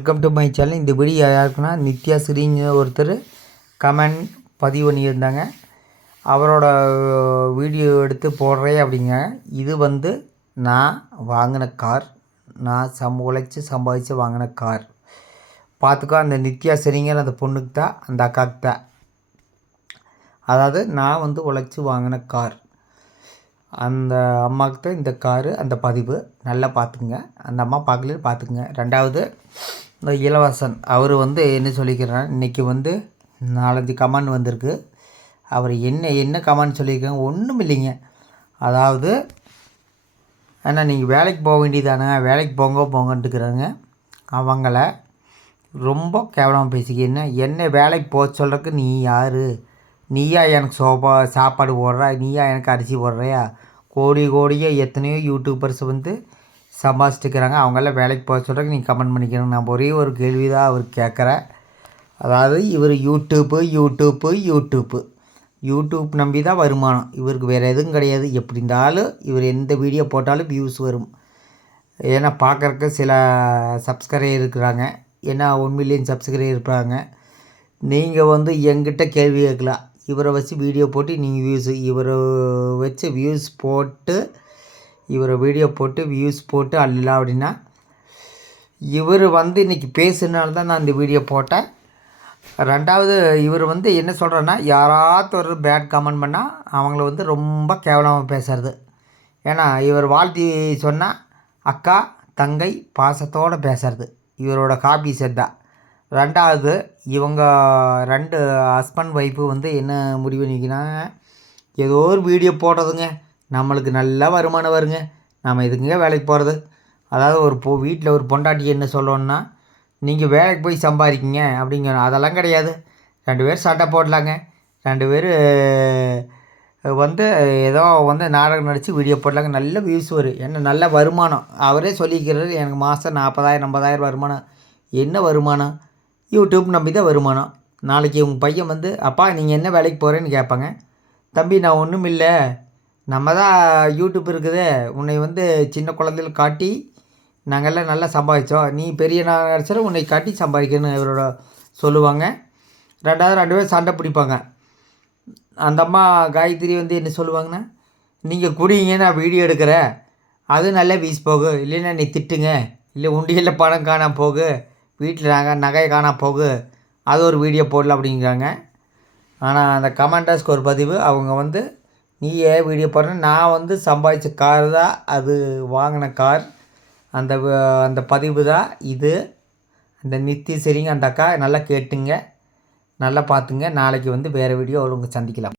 Welcome to my channel. இந்த video யாருக்குன்னா நித்யா ஸ்ரீங்க ஒருத்தர் கமெண்ட் பதிவு பண்ணியிருந்தாங்க. அவரோட வீடியோ எடுத்து போடுறேன் அப்படிங்க. இது வந்து நான் வாங்கின கார், நான் உழைச்சி சம்பாதிச்சு வாங்கின கார். பார்த்துக்கோ, அந்த நித்யா ஸ்ரீங்கிற அந்த பொண்ணுக்கு தான், அந்த அக்காவுக்கு தான். அதாவது நான் வந்து உழைச்சி வாங்கின கார், அந்த அம்மாவுக்கு தான் இந்த காரு. அந்த பதிவு நல்லா பார்த்துக்குங்க. அந்த அம்மா பார்க்கல பார்த்துக்குங்க. ரெண்டாவது, இந்த இளவரசன் அவர் வந்து என்ன சொல்லிக்கிறார், இன்றைக்கி வந்து 4-5 கமெண்ட் வந்திருக்கு. அவர் என்ன கமெண்ட் சொல்லியிருக்காங்க, ஒன்றும் இல்லைங்க. அதாவது ஏன்னா நீங்கள் வேலைக்கு போக வேண்டியதானே, வேலைக்கு போங்கன்ட்டுக்கிறாங்க. அவங்கள ரொம்ப கேவலமாக பேசிக்க. என்ன வேலைக்கு போக சொல்கிறதுக்கு நீ யார்? நீயா எனக்கு சாப்பாடு போடுறா? நீயா எனக்கு அரிசி போடுறியா? கோடியாக எத்தனையோ யூடியூபர்ஸ் வந்து சம்பாதிச்சிட்டுக்கிறாங்க. அவங்களாம் வேலைக்கு போக சொல்கிறதுக்கு நீங்கள் கமெண்ட் பண்ணிக்கிறேன். நான் ஒரே ஒரு கேள்வி தான் அவர் கேட்குறேன். அதாவது இவர் யூடியூப் நம்பி தான் வருமானம். இவருக்கு வேறு எதுவும் கிடையாது. எப்படி இருந்தாலும் இவர் எந்த வீடியோ போட்டாலும் வியூஸ் வரும். ஏன்னா பார்க்குறக்கு சில சப்ஸ்கிரைபர் இருக்கிறாங்க. ஏன்னா 1 மில்லியன் சப்ஸ்கிரைபர் இருப்பாங்க. நீங்கள் வந்து எங்கிட்ட கேள்வி கேட்கலாம். இவரை வச்சு வீடியோ போட்டு நீங்கள் இவரை வச்சு இவரை வீடியோ போட்டு வியூஸ் போட்டு அல்ல அப்படின்னா, இவர் வந்து இன்றைக்கி பேசுனால தான் நான் இந்த வீடியோ போட்டேன். ரெண்டாவது, இவர் வந்து என்ன சொல்கிறேன்னா, யாராவது ஒரு பேட் கமெண்ட் பண்ணால் அவங்கள வந்து ரொம்ப கேவலமாக பேசுறது. ஏன்னா இவர் வாழ்த்தி சொன்னால் அக்கா தங்கை பாசத்தோடு பேசுறது இவரோட காப்பி செட் தான். ரெண்டாவது, இவங்க 2 ஹஸ்பண்ட் ஒய்ஃபு வந்து என்ன முடிவு பண்ணிக்கிறாங்க, ஏதோ ஒரு வீடியோ போடுறதுங்க, நம்மளுக்கு நல்ல வருமானம் வருங்க, நம்ம இதுக்குங்க வேலைக்கு போகிறது. அதாவது வீட்டில் ஒரு பொண்டாட்டி என்ன சொல்லணுன்னா, நீங்கள் வேலைக்கு போய் சம்பாதிக்கிங்க அப்படிங்கிற, அதெல்லாம் கிடையாது. 2 பேர் சட்டை போடலாங்க, 2 பேர் வந்து ஏதோ வந்து நாடகம் நடித்து வீடியோ போடலாங்க, நல்ல வியூஸ் வரும். என்ன நல்ல வருமானம். அவரே சொல்லிக்கிறாரு, எனக்கு மாதம் 40,000 50,000 வருமானம். என்ன வருமானம்? யூடியூப் நம்பி தான் வருமானம். நாளைக்கு உங்கள் பையன் வந்து, அப்பா நீங்கள் என்ன வேலைக்கு போகிறேன்னு கேட்பாங்க. தம்பி நான் ஒன்றும் இல்லை, நம்ம தான் யூடியூப் இருக்குது, உன்னை வந்து சின்ன குழந்தையில் காட்டி நாங்கள்லாம் நல்லா சம்பாதிச்சோம், நீ பெரிய நடிச்சரை உன்னை காட்டி சம்பாதிக்கணும்னு இவரோட சொல்லுவாங்க. ரெண்டாவது 2 பேர் சண்டை பிடிப்பாங்க. அந்த அம்மா காயத்ரி வந்து என்ன சொல்லுவாங்கன்னா, நீங்கள் குடிங்க, நான் வீடியோ எடுக்கிறேன், அது நல்லா வீசி போகு, இல்லைன்னா நீ திட்டுங்க, இல்லை உண்டியலில் பணம் காணாம போகு, வீட்டில் நகையை காணாம போகு, அது ஒரு வீடியோ போடல அப்படிங்கிறாங்க. ஆனால் அந்த கமெண்டர்ஸ்க்கு ஒரு பதிவு, அவங்க வந்து நீ ஏன் வீடியோ போடுறேன்னு, நான் வந்து சம்பாதிச்ச கார் தான் அது, வாங்கின கார். அந்த பதிவு தான் இது. அந்த நித்தி சரிங்க அந்த அக்கா நல்லா கேட்டுங்க, நல்லா பார்த்துங்க. நாளைக்கு வந்து வேறு வீடியோ உங்களை சந்திக்கலாம்.